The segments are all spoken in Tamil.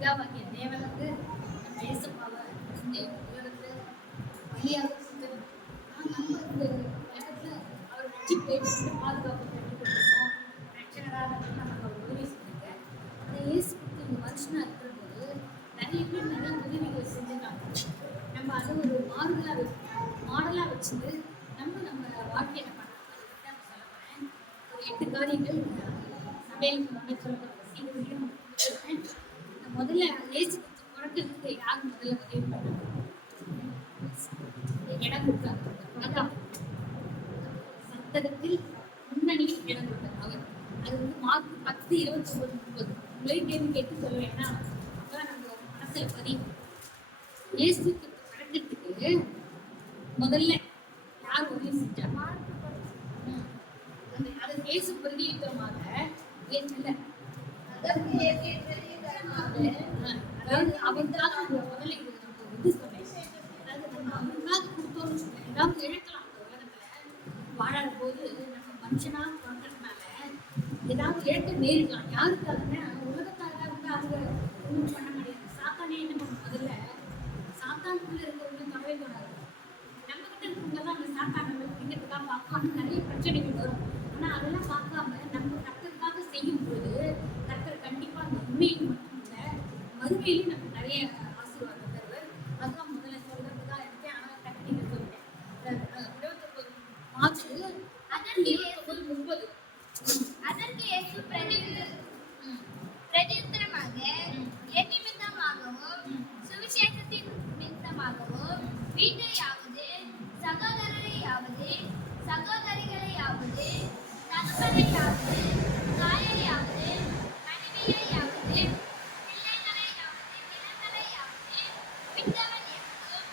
பிதாவாகிய தேவன் வந்து நம்ம இயேசுப்பாவை இந்த உலகத்துல வழியாக செஞ்சது. நம்ம இந்த உலகத்துல அவர் ரட்சிப்பை பாதுகாப்பு கண்டுபிடிச்சிருக்கோம். ரட்சகராக நமக்கு அவர் உதவி செஞ்சுங்க. அந்த இயேசு கிறிஸ்து இந்த மனுஷனா இருக்கிற போது நிறைய பேர் நிறைய உதவிகள் செஞ்சிருக்காங்க. நம்ம அதை ஒரு மாடலா வச்சுட்டு நம்ம வாழ்க்கையை நம்ம சொல்ல போறேன். ஒரு 8 காரியங்கள் சமையலுக்கு சொல்லப்படுறேன். முதல்ல இயேசு கிறிஸ்து பிறக்கிறதுக்கு யார் முதல்ல உதவி பண்ணாங்க? இடம் கொடுத்தாங்க. அதான் சத்தகத்தில் முன்னணியில் இடம் கொடுத்தார் அவர். அது வந்து மார்க் 10:29-30. உங்களே கேள்வி கேட்டு சொல்லுவேன். ஏன்னா அப்பதான் நம்ம மனசுல பதியும். இயேசு பிறக்கிறதுக்கு முதல்ல யார் உதவி செஞ்சாங்க? அது இயேசு பிரதியுத்தரமாக அதாவது அவருக்காக முதல்ல இது சொன்னேன். அதாவது நம்ம அவருக்காக கொடுத்தோம்னு சொன்னேன். ஏதாவது இழக்கலாம். அந்த உலகத்துல வாழாத போது நம்ம மனுஷனா பிறக்கிறதுனால ஏதாவது இழக்க நேரிடலாம். யாருக்காகன்னா உலகத்தாக இருந்தா அவங்க ஒன்றும் பண்ண முடியாது. சாத்தானே என்ன பண்ணும்? முதல்ல சாத்தானுக்குள்ள இருக்கிறவங்க தொடவே கூடாது. நம்ம கிட்ட இருக்கவங்க தான் அந்த சாத்தான திங்கிறதுக்காக பார்க்காம நிறைய பிரச்சனைகள் வரும். ஆனா அதெல்லாம் பார்க்காம நம்ம கர்த்தருக்காக செய்யும் போது கர்த்தர் கண்டிப்பா அந்த உண்மையை மட்டும் இல்லை மறுமையிலும் நமக்கு நிறைய ஆசீர்வாதம் தருவார். அதுதான் முதல்ல சொல்றதுக்காக இருக்கேன். ஆனா டக்குனு சொல்றேன். 29 மார்ச் 29:30. அதற்கு இயேசு பிரதியுத்தரமாக என் நிமித்தமாகவும் சுவிசேஷத்தின் நிமித்தமாகவும் வீட்டையாவது சகோதரரையாவது சகோதரிகளையாவது தகப்பனையாவது தாயையாவது மனைவியையாவது பிள்ளைகளையாவது நிலங்களையாவது விட்டவன் எனக்கும்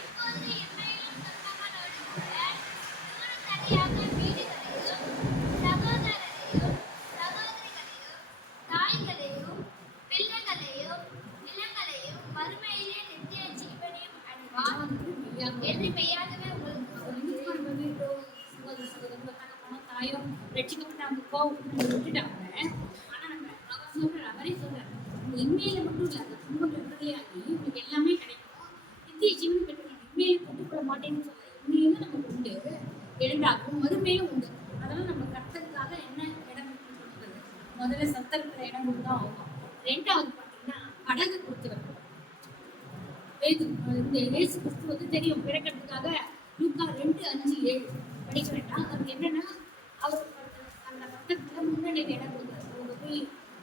இப்போது என்னையும் சொந்தங்களோடு கூட தூரத்தனியாக வீடுகளையும் சகோதரரையும் சகோதரிகளையும் தாய்களையும் பிள்ளைகளையும் நிலங்களையும் மறுமையிலே நித்திய ஜீவனையும் அடைவான் என்று மெய்யாகவே உங்களுக்கு தாயும் ரட்சிக்கப்பட்டாங்க விட்டுட்டாங்க. ஆனா நம்ம அவர் சொல்றாரு, அவரே சொல்றாரு, இன்மையில மட்டும் இல்ல அந்த துன்பங்கள் விடுதலையாகி உங்களுக்கு எல்லாமே கிடைக்கும். நித்திய ஜீவன் பெற்று இன்மையில கொண்டுகொள்ள மாட்டேன்னு சொல்ல இன்மையிலும் நமக்கு உண்டு, எழுந்தாக்கும் மறுமையிலும் உண்டு. அதனால நம்ம கர்த்தருக்காக என்ன இடம் கொடுக்குறது? முதல்ல சத்தருக்கிற இடம் கொடுத்தா ஆகும். ரெண்டாவது பார்த்தீங்கன்னா படகு கொடுத்துருக்கோம். இந்த இயேசு கிறிஸ்து வந்து தெரியும் பிறக்கிறதுக்காக லூக்கா 2:5-7 படிக்க வேண்டாம். அதுக்கு என்னன்னா அவர் அந்த பக்கத்துல முன்னாடி இடம் கொடுக்குறாரு. அவங்க போய்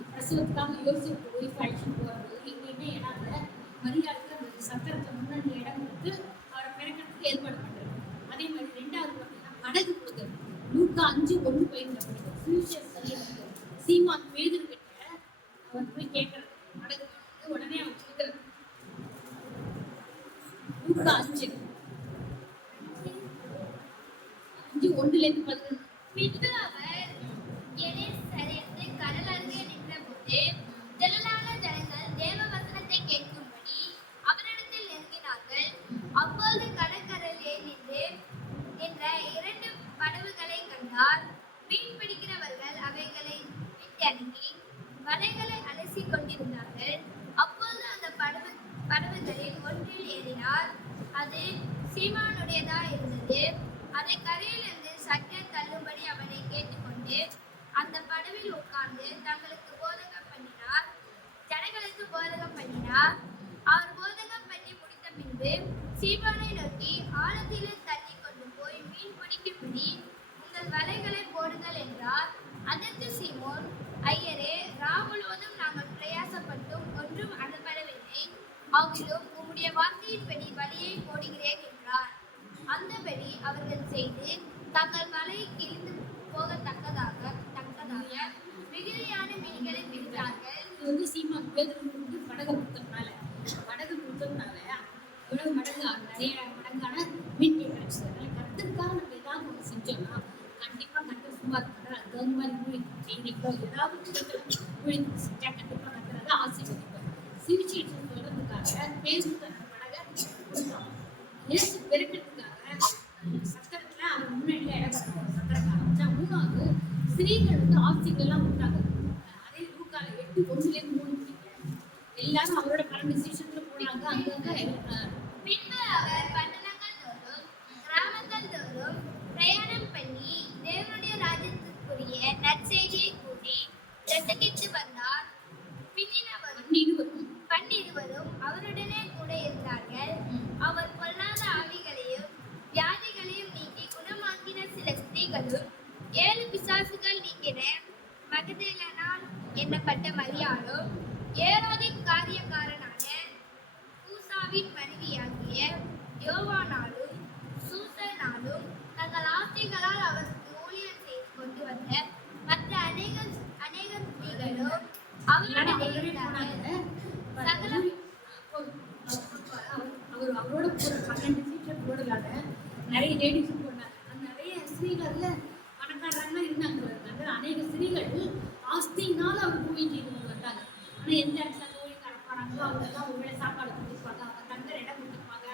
பிரசவத்துக்காக யோசிப்பு ஒய்ஃப் அழைச்சிட்டு போகும்போது எங்கேயுமே இடம் இல்லை. மரியாதைக்கு அந்த சத்திரத்துல முன்னாடி இடம் கொடுத்து அவரை பிறக்கிறதுக்கு ஏற்பாடு பண்றாரு. அதே மாதிரி ரெண்டாவது பார்த்தீங்கன்னா படகு கொடுக்குறது. லூக்கா 5:1 படிக்கிறோம். சுவிசேஷம் சீமான் பேதுரு கிட்ட அவர் போய் கேட்கறது படகு உடனே அவர் கொடுக்குறது. லூக்கா 5:1-11. பின்பு அவர் கெனேசரேத்து கடல் அருகே நின்றபோது திரளான ஜனங்கள் தேவ வசனத்தை கேட்கும்படி அவரிடத்தில் நெருங்கினார்கள். அப்போது கடற்கரையிலே நின்ற 2 படகுகளை கண்டார். மீன் பிடிக்கிறவர்கள் அவைகளை விட்டிறங்கி வலைகளை அலசி கொண்டிருந்தார்கள். அப்போது அந்த படகுகளில் ஒன்றில் ஏறினார். அது சீமானுடையதா இருந்தது. அதை கரையிலிருந்து சற்றே தள்ளும்படி அவனை கேட்டுக்கொண்டு அந்த படவில் உட்கார்ந்து தங்களுக்கு போதகம் பண்ணினார். ஜனங்களுக்கு போதகம் பண்ணினார். அவர் போதகம் பண்ணி முடித்த பின்பு சீமானை நோக்கி ஆழத்திலே தள்ளி கொண்டு போய் மீன் பிடிக்கும்படி உங்கள் வலைகளை போடுங்கள் என்றார். அதற்கு சீமோன், ஐயரே, முழுவதும் நாங்கள் பிரயாசப்பட்டும் ஒன்றும் அகப்படவில்லை. ஆகிலும் உம்முடைய வார்த்தையின்படி வலையை போடுகிறேன் என்றார். அந்தபடி அவர்கள் செய்து தங்கள் வலை கிழிந்து போகத்தக்கதாக மிகுதியான மீன்களை பிடித்தார்கள். இது வந்து சீமான் பேதுரு வந்து படகு கொடுத்ததுனால இவ்வளவு மடங்கு நிறைய மடங்கான மீன்கள் கிடைச்சதுனால கர்த்தருக்காக நம்ம ஏதாவது ஒன்று செஞ்சோம்னா கண்டிப்பா கர்த்தர் சும்மா இருக்கிறார். அது தகுந்த மாதிரி மூலிகை ஏதாவது செஞ்சா கண்டிப்பா கர்த்தர் ஆசீர்வதிப்பார். சிகிச்சை சொல்றதுக்காக பேதுரு தன்னோட படகை கொடுத்தாங்க. இயேசு பெருக்கிறதுக்காக சத்திரத்துல அவர் முன்னாடியில இடம் சத்திரத்தை ஆரம்பிச்சா. மூணாவது ஸ்திரீகள் வந்து ஆசிரியெல்லாம் உண்டாங்க. அதே லூக்கால 8:1-3 படிக்கிறேன். எல்லாரும் அவரோட 12 சீஷத்துல போனாங்க. அங்கங்க பின்பு அவர் பட்டணங்கள் தோறும் கிராமங்கள் தோறும் பிரயாணம் பண்ணி தேவனுடைய ராஜ்யத்திற்குரிய நற்செய்தியை கூறி பிரசங்கித்து வந்தார். பின்னினவரும் பன்னிருவரும் அவருடனே கூட இருந்தார்கள். அவர் பொல்லாத ஆவிகளையும் வியாதிகளையும் நீக்கி குணமாக்கின சில ஸ்திரீகளும் 7 பிசாசுகள் நீக்கின மகதலேனாள் என்னப்பட்ட மரியாளும் ஏரோதின் காரியக்காரனான கூசாவின் மனைவியாகிய யோவானாலும் சூசனாலும் தங்கள் ஆசைகளால் அவருக்கு ஊழியம் செய்து கொண்டு வந்த மற்ற அநேக ஸ்திரீகளும் அவருடனே இருந்தார்கள். சகல அவரோட போற 12 சீஷர் போடலாத நிறைய லேடிஸும் போனாங்க. அந்த நிறைய ஸ்திரீகள்ல பணக்காரங்க இருந்தாங்க. அநேக ஸ்திரீகள் ஆஸ்தியினால அவர் ஊழியம் செய்து கொண்டு வந்தாங்க. ஆனா எந்த இடத்துல ஊழியக்காரங்க போறாங்களோ அவங்கெல்லாம் ஒருவேளை சாப்பாடு கொடுத்துருப்பாங்க, அவங்க தங்குற இடம் கொடுத்துருப்பாங்க,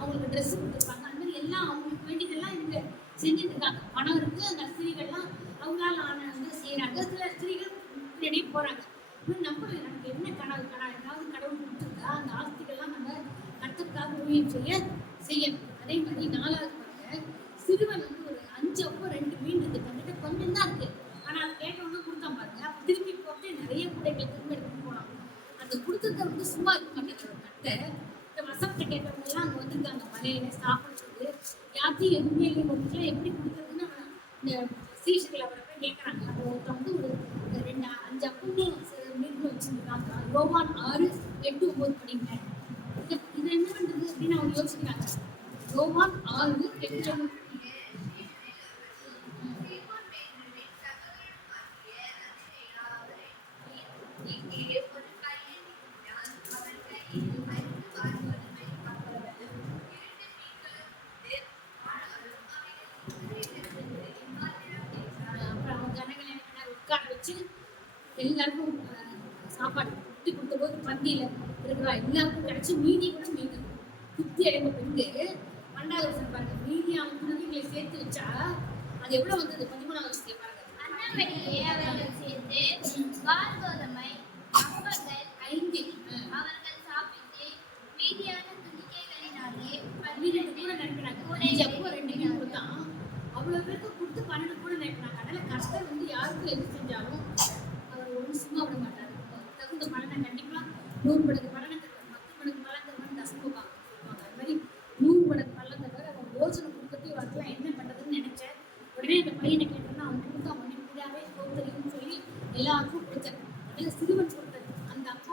அவங்களுக்கு ட்ரெஸ் கொடுத்துருப்பாங்க. அந்த மாதிரி எல்லாம் அவங்களுக்கு வேண்டியதெல்லாம் இவங்க செஞ்சுட்டு இருக்காங்க. பணம் இருக்கு. அந்த ஸ்திரீகள்லாம் அவங்களால ஆன செய்யறாங்க. சில ஸ்திரீகள் முன்னாடியே போறாங்க. நம்ம நமக்கு என்ன ஏதாவது கடவுள் கொடுத்துருக்கா அந்த ஆஸ்திகள்லாம் நம்ம கர்த்தருக்காக ஊழியம் செய்யணும். அதே மாதிரி 4வது பாருங்க, சிறுவன் ஒரு 5 அப்போ 2 மீன் இருக்கு. தங்கிட்ட கொஞ்சம் தான் இருக்கு. ஆனா அது கேட்டவங்க கொடுத்தான் பாருங்க. அப்ப திரும்பி போட்டு நிறைய கூடைகள் திரும்ப எடுத்து போனாங்க. அந்த கொடுத்தத சும்மா இருக்க மாட்டேங்கிற ஒரு கட்டை. இந்த வசத்தை கேட்டவங்க எல்லாம் அங்க வந்திருக்காங்க. மலையில சாப்பிடுறது யாத்தையும் எதுவுமே இல்லை. எப்படி கொடுக்குறதுன்னு இந்த சீஷர்கள் அவரை போய் கேட்கறாங்க. அப்போ ஒருத்தவங்க ஒரு 5 அப்பமும் மீன் வச்சிருக்காங்க. யோவான் 6:8-9 படிங்க. இது என்ன பண்றது அப்படின்னு அவங்க யோசிக்கிறாங்க. யோவான் 6:8-9. எல்லாருக்கும் சாப்பாடு குட்டி கொடுத்த போது பந்தியில இருக்கிறா எல்லாருக்கும் கிடைச்சி மீதி கூட மீதி குத்தி அடைந்த பிறகு 12வது வருஷம் பாருங்க. மீதி அவங்க குழந்தைகளை சேர்த்து வச்சா அது எவ்வளவு வந்தது? 13வது வருஷத்துல பாருங்க. அன்னவழியே அவர்கள் சேர்த்து வார்கோதுமை அப்பங்கள் 5 அவர்கள் சாப்பிட்டு மீதியான துணிக்கைகளினாலே 12 கூட நினைக்கிறாங்க. 5 அப்போ 2 மீன் கொடுத்தான். அவ்வளவு பேருக்கு கொடுத்து 12 கூட நினைக்கிறாங்க. அதனால கஷ்டம் யாருக்கும் எது செஞ்சாலும் ஒன்றும் சும்மா விட மாட்டாரு. தகுந்த பலனை கண்டிப்பா 100 மடங்கு பலனை தருவார். 10 மடங்கு பலன் தருவான்னு தசமபாகம் சொல்லுவாங்க. அது மாதிரி 100 மடங்கு பலன் தருவார். அவன் யோசனை கொடுக்கறதே வரலாம் என்ன பண்றதுன்னு நினைச்சேன். உடனே அந்த பையனை கேட்டோம்னா அவன் கொடுத்தா உடனே முடியாவே தெரியும்னு சொல்லி எல்லாருக்கும் கொடுத்தாரு. அதனால சிறுவன் கொடுத்தது அந்த அப்பா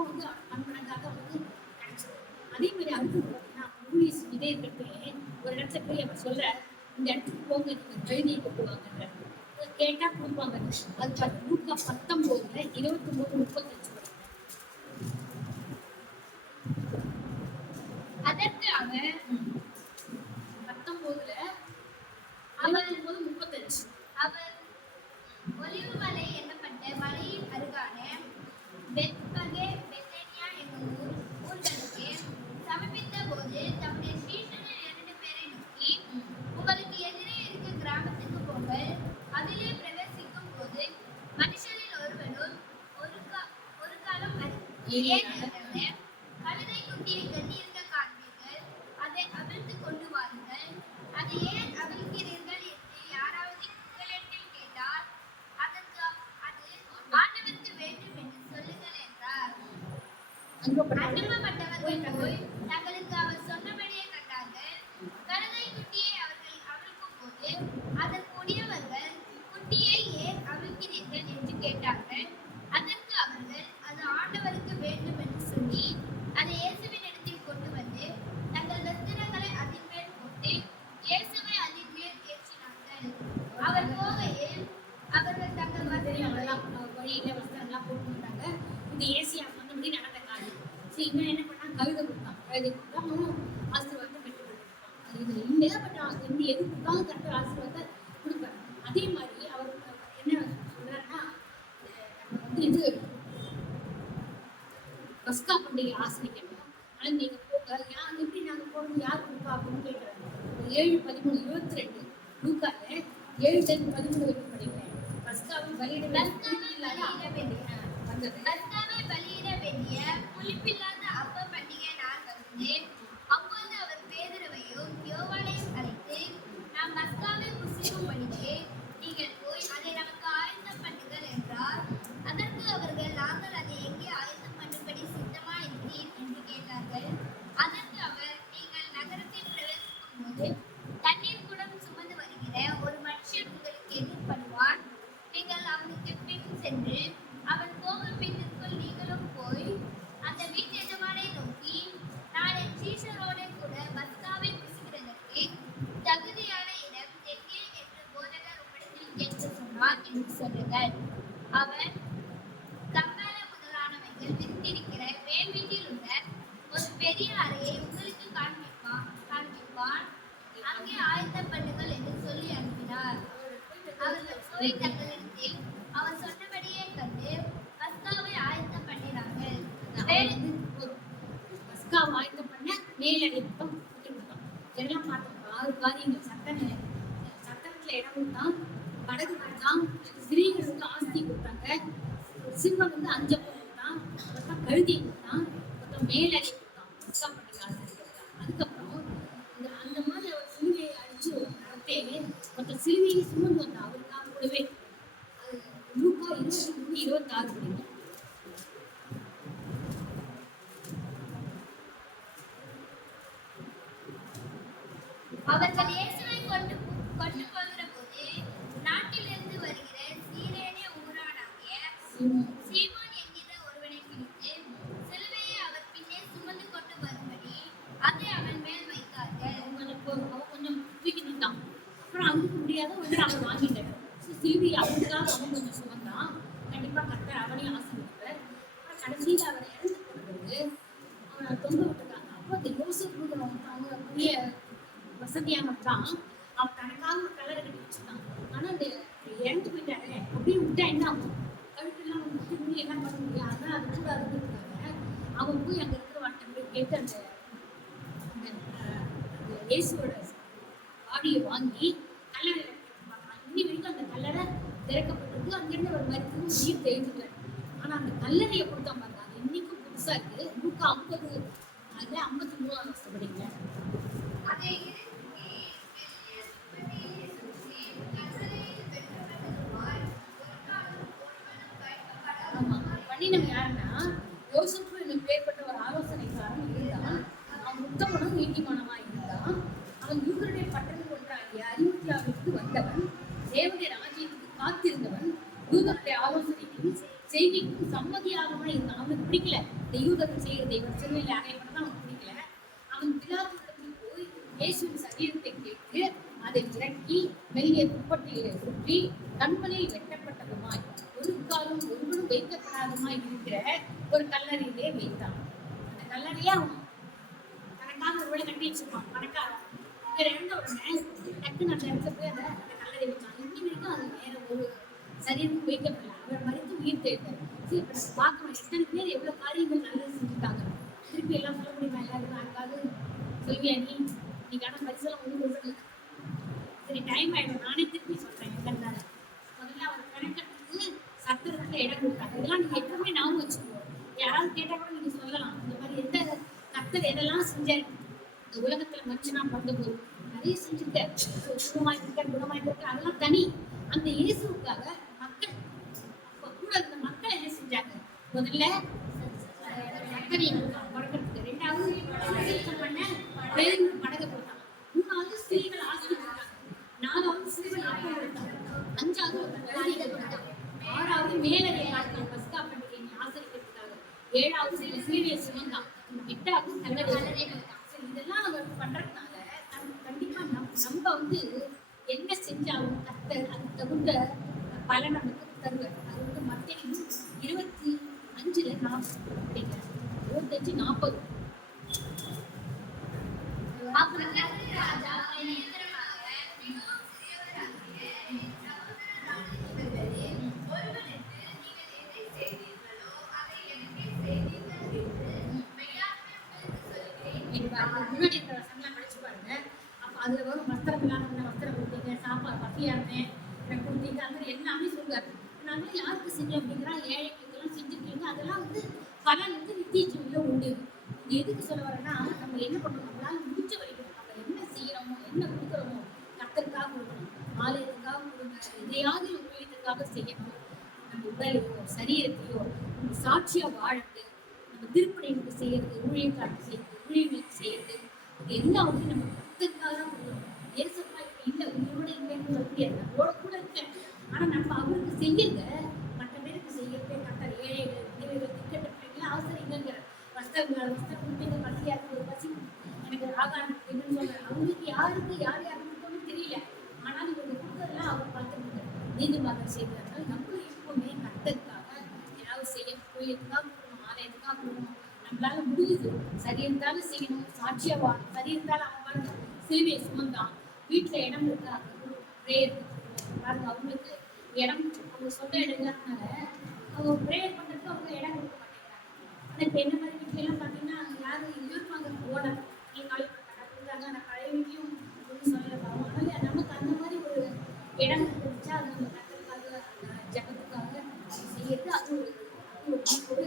அன்படங்காக அவனுக்கு கிடைச்சது. அதே மாதிரி அடுத்தது பார்த்தீங்கன்னா ஊழிஸ் இதே இருக்கிறதே ஒரு இடத்துல போய் அவர் சொல்ற இந்த இடத்துக்கு போங்க, நீங்க கழுதியை கொண்டு வாங்க கேட்டா கொடுப்பாங்க. அது லூக்கா 19:29-35. அதற்கு அவர் 19:35 அவர் ஒலிவு மலை என்னப்பட்ட மலையின் அருகான பெத்பகே பெத்தேனியா என்னும் ஊர்களுக்கு சமீபித்த போது தம்முடைய சீஷர்கள் 2 பேரை நோக்கி, உங்களுக்கு எதிரே இருக்க கிராமத்துக்கு போங்கள். அதிலே பிரவேசிக்கும் போது மனுஷரில் ஒருவனும் ஒரு காலம் கழுதை குட்டியை கட்டியிருக்க காண்பீர்கள். அதை அவிழ்த்து கொண்டு வாருங்கள். அதை ஏன் அவிழ்க்கிறீர்கள் என்று யாராவது உங்களிடத்தில் கேட்டால் அதற்கு அது ஆண்டவருக்கு வேண்டும் என்று சொல்லுங்கள் என்றார். அனுப்பப்பட்டவர்கள் போய் தங்களுக்கு அவர் சொன்னபடியே கண்டார்கள். கழுதை குட்டியை அவர்கள் அவிழ்க்கும் போது அதற்குரியவர்கள் குட்டியை ஏன் அவிழ்க்கிறீர்கள் என்று கேட்டார்கள். அதற்கு அவர்கள் அது ஆண்டவருக்கு வேண்டும் என்று சொல்லி அதை இயேசுவின் இடத்தில் கொண்டு வந்து தங்கள் வஸ்திரங்களை அதின் மேல் போட்டு இயேசுவை அதின் மேல் ஏற்றினார்கள். அவர் போகையில் அவர்கள் தங்கள் வழியில வஸ்திரம்லாம் போட்டுட்டாங்க. இந்த ஏசியா சொன்னபடி நடந்த காரியம். சரி, இவன் என்ன பண்ணா கழுதை கொடுத்தான். கழுதை கொடுத்தா அவனும் ஆசீர்வாதத்தை பெற்றுக் கொண்டிருப்பான். அது இது இல்லை, பட் எந்த எது கொடுத்தாலும் கரெக்டாக ஆசீர்வாதத்தை கொடுப்பாரு. அதே மாதிரி அவர் என்ன சொல்றாருன்னா, இது பஸ்கா பண்டிகை ஆசிரிக்கணும். ஆனால் நீங்க போங்க, யார் எப்படி நாங்கள் போகணும், யார் கொடுப்பா அப்படின்னு கேட்குறாங்க. 7:13-22 லூக்கால 7:13 வரைக்கும் படிக்கிறேன். பஸ்காவை பலியிட வந்தது. பலியிட வேண்டிய புளிப்பில்லாத அப்ப பண்டிகை நாள் வந்தது. அப்போது அவர் பேதுருவையும் யோவானையும் அழைத்து, நாம் பஸ்காவை புசிக்கும்படிக்கு நீங்கள் போய் அதை நமக்கு ஆயத்தம் பண்ணுங்கள் என்றார். அதற்கு அவர்கள், நாங்கள் அதை எங்கே ஆயத்தம் பண்ணும்படி சித்தமா இருக்கிறீர் என்று கேட்டார்கள். அதற்கு அவர், நீங்கள் நகரத்தில் பிரவேசிக்கும் போது தண்ணீர் குடம் சுமந்து வருகிற ஒரு மனுஷன் உங்களுக்கு எதிர்ப்படுவான். நீங்கள் அவனுக்கு பின் சென்று அவன் போகும் வீட்டிற்குள் நீங்களும் போய் அந்த வீட்டு எஜமானை நோக்கி, நான் என் சீஷரோடு கூட பஸ்காவை புசிக்கிறதற்கு தகுதியான இடம் எங்கே என்று போதகர் உம்மிடத்தில் கேட்க சொன்னார் என்று சொல்லுங்கள். அவர் தம்பால முதலானவைகள் விரித்திருக்கிற மேல் வீட்டில் உள்ள ஒரு பெரிய அறையை உங்களுக்கு காண்பிப்பான். அங்கே ஆயத்தம் பண்ணுங்கள் என்று சொல்லி அனுப்பினார். அவர்கள் போய் தங்களிடத்தில் அவர் சொன்னபடியே கண்டு பஸ்காவை ஆயத்தம் பண்ணினார்கள். பஸ்காவை ஆயத்தம் பண்ண மேலடித்தம் எல்லாம் பார்த்தோம். 6 காரியங்கள். சட்டத்துல இடம் கொடுத்தான், படகு கொடுத்தான், ஸ்திரீகளுக்கு ஆஸ்தி கொடுத்தாங்க, சிம்மம் வந்து 5 கொடுத்தான், மொத்தம் கழுதி கொடுத்தான், மொத்தம் மேலடி கொடுத்தான், பஸ்கா பண்டிகை ஆஸ்தி கொடுத்தான். அதுக்கப்புறம் அந்த மாதிரி அவர் சிலுவையை அடிச்சு நடத்தே மொத்தம் சிலுவையை சுமந்து வந்தான் அவருக்காக கூடவே. அது லூக்கா 23:26 படிங்க. அவர்கள் இயேசுவை கொண்டு போகிற போது நாட்டிலிருந்து வருகிற சீரேனே ஊரானாகிய சீமோன் என்கிற ஒருவனை பிடித்து சிலுவையை அவர் பின்னே சுமந்து கொண்டு வரும்படி அதை அவன் மேல் வைத்தார்கள். அவன் கொஞ்சம் தூக்கி நின்றான். அப்புறம் அவனுக்கு முடியாத ஒன்று அவன் வாங்கிட்டான். சிலுவையை அவனுக்காக அவன் கொஞ்சம் சுமந்தான். கண்டிப்பா கர்த்தர் அவனையும் ஆசீர்வதிப்பார். அப்புறம் கடைசியில் அவரை இறந்து போனது அவனை தொங்க விட்டுருக்காங்க. அப்போ அந்த யோசேப்பு அவங்க புரிய வசதியானவன் தான். அவன் தனக்காக ஒரு கலரை கட்டி வச்சுட்டான். ஆனா அந்த இறந்து போயிட்டாரு அப்படியே விட்டா என்ன ஆகும்? கழுத்தெல்லாம் விட்டு முடி என்ன பண்ண முடியும்? அதனால அது கூட இருந்துருக்காங்க. அவன் போய் அங்க இருக்கிற வாட்டை போய் கேட்டு அந்த இயேசுவோட பாடியை வாங்கி கல்லறையில பார்க்கலாம். இன்னி வரைக்கும் அந்த கல்லறை திறக்கப்பட்டிருக்கு. அங்கிருந்து அவர் மருத்துவம் உயிர் தெரிஞ்சுட்டாரு. ஆனா அந்த கல்லறையை கொடுத்தா பாருங்க, அது இன்னைக்கும் புதுசா இருக்கு. லூக்கா 50 அதுல 53 வருஷப்படுங்க. ஆமா, பண்ணினவன் யாருன்னா யோசேப்பு என்னும் பேர்பட்ட ஒரு ஆலோசனைக்காரன் இருந்தான். அவன் உத்தமனும் நீதிமானமா இருந்தான். அவன் யூதருடைய பட்டணம் ஒன்றாகிய அரிமத்தியாவிற்கு வந்தவன். தேவனுடைய ராஜ்யத்துக்கு காத்திருந்தவன். யூதருடைய ஆலோசனைக்கும் செய்திக்கும் சம்மதியாகமா இருந்தான். அவனுக்கு பிடிக்கல இந்த யூதர்கள் செய்யறதை. இவன் சிறுவையில் அறையப்பட்டதான் அவனுக்கு பிடிக்கல. அவன் பிலாத்துவிடத்தில் போய் இயேசுவின் சரீரத்தை கேட்டு அதை விரட்டி மெல்லிய துப்பட்டியிலே சுற்றி கண்களில் வெட்டப்பட்டதுமாய் ஒரு காலம் ஒருவனும் வைக்கப்படாதமாய் இருக்கிற ஒரு கல்லறையிலே வைத்தான். அந்த கல்லறையே அவன் தனக்காக ஒருவேளை கட்டி வச்சிருப்பான் பணக்காரன். இவர் இறந்த உடனே டக்குன்னு அந்த இடத்துல போய் அந்த கல்லறை வச்சான். இன்னி வரைக்கும் அது வேற ஒரு சரீரமும் வைக்கப்படல. அவர் மறித்து உயிர் தெரிந்தார். சரி, இப்ப நம்ம பார்க்கணும் எத்தனை பேர் எவ்வளவு காரியங்கள் நல்லது செஞ்சுட்டாங்க. திருப்பி எல்லாம் சொல்ல முடியுமா? எல்லாருக்கும் யாருக்காவது சொல்வியா? நீங்க ஆனா பரிசெல்லாம் ஒண்ணு கொடுக்கல. சரி, டைம் ஆயிடும். நானே திருப்பி சொல்றேன். முதல்ல அவர் கணக்கத்துக்கு சத்திரத்துல இடம் கொடுத்தாங்க. இதெல்லாம் நீங்க எப்பவுமே ஞாபகம் வச்சுக்கோங்க. யாராவது கேட்டா கூட நீங்க சொல்லலாம். இந்த மாதிரி எந்த கர்த்தர் எதெல்லாம் செஞ்சாரு இந்த உலகத்துல மனுஷனா பிறந்த போது நிறைய செஞ்சுட்டார். குணமாயிருக்க அதெல்லாம் தனி. அந்த இயேசுக்காக மக்கள் அப்ப கூட இருந்த மக்கள் என்ன செஞ்சாங்க? முதல்ல சர்க்கரையை பறக்கிறதுக்கு, 2வது பண்ண பேருந்து படகை கொடுத்தாங்க, 3வது ஸ்திரீகள் ஆஸ்தி கொடுத்தாங்க, 4வது சிறுவன் ஆக்கம் கொடுத்தாங்க, 5வது ஒரு கழுதியை கொடுத்தாங்க, 6வது மேலறையை காட்டினாங்க பஸ்கா பண்டிகையை ஆசரிக்கிறதுக்காக, 7வது சில சிறுவியை சுமந்தான், 8வது கல்லறையை கொடுத்தாங்க. சரி, இதெல்லாம் அவர் பண்றதுனால கண்டிப்பா நம்ம வந்து என்ன செஞ்சாலும் கர்த்தர் அதுக்கு தகுந்த பலன் நமக்கு தருவார். அது வந்து மத்தேயு 25:40 அப்படிங்கிற 25:40. முன்னாடி இருக்கிற வசனம்லாம் படிச்சு பாருங்க. அப்ப அதுல வரும் வஸ்திரம் இல்லாம வஸ்திரம் கொடுத்தீங்க, சாப்பாடு பசியா இருந்தேன் எனக்கு கொடுத்தீங்க, அந்த மாதிரி எல்லாமே சொல்லுவாரு. நாங்களும் யாருக்கு செஞ்சோம் அப்படிங்கிறா, ஏழைக்கு இதெல்லாம் செஞ்சுருக்கீங்க, அதெல்லாம் வந்து பலன் வந்து நித்திய ஜீவன்ல உண்டு. இது எதுக்கு சொல்ல வரேன்னா, நம்ம என்ன பண்ணணும், நம்மளால முடிஞ்ச வரைக்கும் நம்ம என்ன செய்யறோமோ, என்ன கொடுக்குறோமோ, கர்த்தருக்காக கொடுக்கணும், ஆலயத்துக்காக கொடுங்க, எதையாவது ஊழியத்துக்காக செய்யணும். நம்ம உடலையோ சரீரத்தையோ நம்ம சாட்சியா வாழ்ந்து, நம்ம திருப்பணிகளுக்கு செய்யறது, ஊழியக்காரருக்கு செய்யறது, ஊழியர்களுக்கு செய்யறது, இது எல்லாம் வந்து நம்ம கர்த்தருக்காக தான் கொடுக்கணும். ஏசப்பா இப்ப இல்ல, உங்களோட இல்லைன்னு சொல்ல முடியாது, நம்மளோட கூட இருக்க. ஆனா நம்ம அவருக்கு செய்யறத மற்ற பேருக்கு செய்யறதே கர்த்தர் ஏழைகள், விதவைகள், திக்கட்ட பிள்ளைங்களை அவசரிங்கிற வஸ்திரம் கொடுப்பீங்க, பசியா இருக்கு, பசி எனக்கு ஆகாரம் என்னன்னு சொல்றேன். அவங்களுக்கு யாருக்கு யார் யாருக்கு கொடுக்கணும்னு தெரியல. ஆனால் இவங்க கொடுக்கறதெல்லாம் அவர் பார்த்துருக்காரு, நீதிமன்றம் செய்கிறார்கள். நம்மளும் எப்பவுமே கர்த்தருக்காக ஏதாவது செய்யணும், கோயிலுக்காக கொடுக்கணும், ஆலயத்துக்காக கொடுக்கணும். நம்மளால முடியுது, சரி இருந்தாலும் செய்யணும், சாட்சியா வாழணும். சரி இருந்தாலும் அவன் பாருங்க சிலுவையை சுமந்தான், வீட்டுல இடம் இருக்கா பிரேயர் பாருங்க, அவங்களுக்கு இடம் அவங்க சொந்த இடம் இல்லாதனால அவங்க பிரேயர் பண்றதுக்கு அவங்க இடம் கொடுக்க மாட்டேங்கிறாங்க. ஆனா இப்ப என்ன மாதிரி வீட்டுல எல்லாம் பாத்தீங்கன்னா யாரும் இருப்பாங்க, ஓனர் நீங்க காலி பண்ணாங்க, நான் பழைய வீட்லயும் ஒன்றும் சொல்லல பாவம். அதனால நமக்கு அந்த மாதிரி ஒரு இடம் இருந்துச்சா, அது நம்ம கத்தலுக்காக ஜபத்துக்காக செய்யறது, அது ஒரு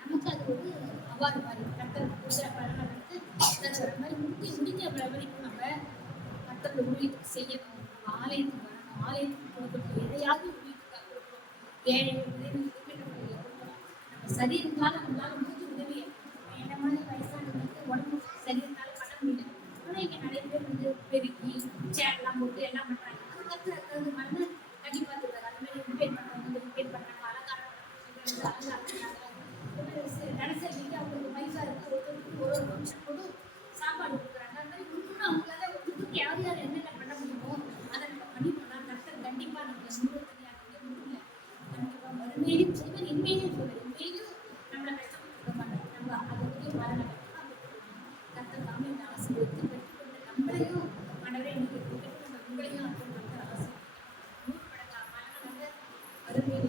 நமக்கு அது ஒரு அவார்டு மாதிரி கத்தல் கொடுக்குற பலனுக்கு வர மாதிரி முடிஞ்ச வரைக்கும் நம்ம கத்தல் ஊழியத்துக்கு செய்யணும், நம்ம ஆலயத்துக்கு வரணும், ஆலயத்துக்கு கொடுக்கணும், எதையாவது ஊழியத்துக்காக கொடுக்கணும், ஏழைகள் கொடுக்கணும். நம்ம சரி இருந்தாலும் நம்மளால முடிஞ்ச உதவியை என்ன மாதிரி வயசானவங்களுக்கு உடம்பு சரி இருந்தாலும் பண்ண முடியல. ஆனா இங்க நிறைய பேர் வந்து பெருக்கி சேர்லாம் போட்டு எல்லாம் பண்றாங்க. அது கத்துறது மண்ணு கட்டி பார்த்துருக்காரு, அந்த மாதிரி ரிப்பேர் பண்றவங்க வந்து ரிப்பேர் பண்றாங்க, அலங்காரம் நடைசெல்விக்கு அவங்களுக்கு பைசா இருக்கு, ஒருத்தருக்கு ஒரு ஃபங்க்ஷன் போட்டு சாப்பாடு கொடுக்குறாங்க. அந்த மாதிரி இன்னும் அவங்களால ஒருத்தருக்கு யார் யார் என்னென்ன பண்ண முடியுமோ அதை நம்ம பண்ணி பண்ணலாம். கர்த்தர் கண்டிப்பா நம்மளை முன்னேற்ற முடியல, கண்டிப்பா மறுமையிலும் செய்வன், இன்மையிலும் சொல்லுவேன், இன்மையிலும் நம்மளை கஷ்டப்படுத்த மாட்டோம். நம்ம அதை பற்றி மரணம் கர்த்தர் தாமே இந்த ஆசீர்வதித்து பெற்றுக்கொண்டு நம்மளையும் மனவரை நீங்கள் பெற்றுக்கொண்ட உங்களையும் அர்த்தம் ஆசை 100 மடங்காக மரணம் வறுமையை